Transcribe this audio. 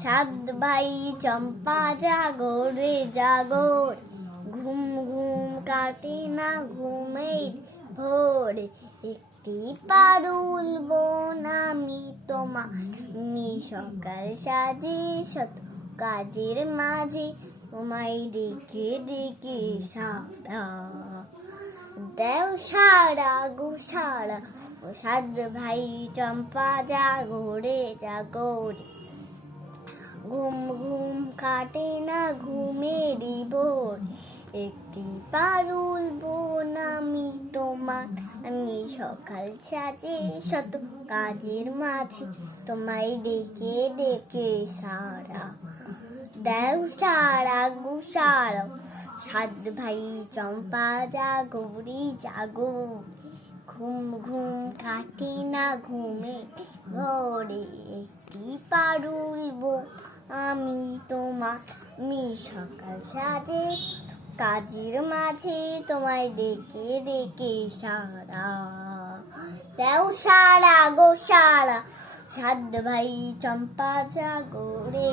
সাত ভাই চম্পা জাগো রে জাগো, ঘুম ঘুম কাটে না ঘুমের ভোরে। একটি পারুল বোন আমি তোমার, আমি সকাল সাজে শত কাজের মাঝে, তোমায় ডেকে ডেকে সারা দেও সারা গো সারা। ও সাত ভাই চম্পা জাগো রে জাগো রে, ঘুম ঘুম কাটে না ঘুমেরই ভোর। একটি পারুল বোন আমি তোমার, আমি সকাল সাজে শত কাজের মাঝে, তোমায় ডেকে ডেকে সারা দেও সারা গো সারা। সাত ভাই চম্পা জাগো রে জাগো, ঘুম ঘুম কাটে না ঘুমে ভোরে। একটি পারুল বোন আমি তোমার, আমি সকাল সাজে কাজের মাঝে, তোমায় ডেকে ডেকে সারা দেও সারা গো সারা। সাত ভাই চম্পা জাগো রে।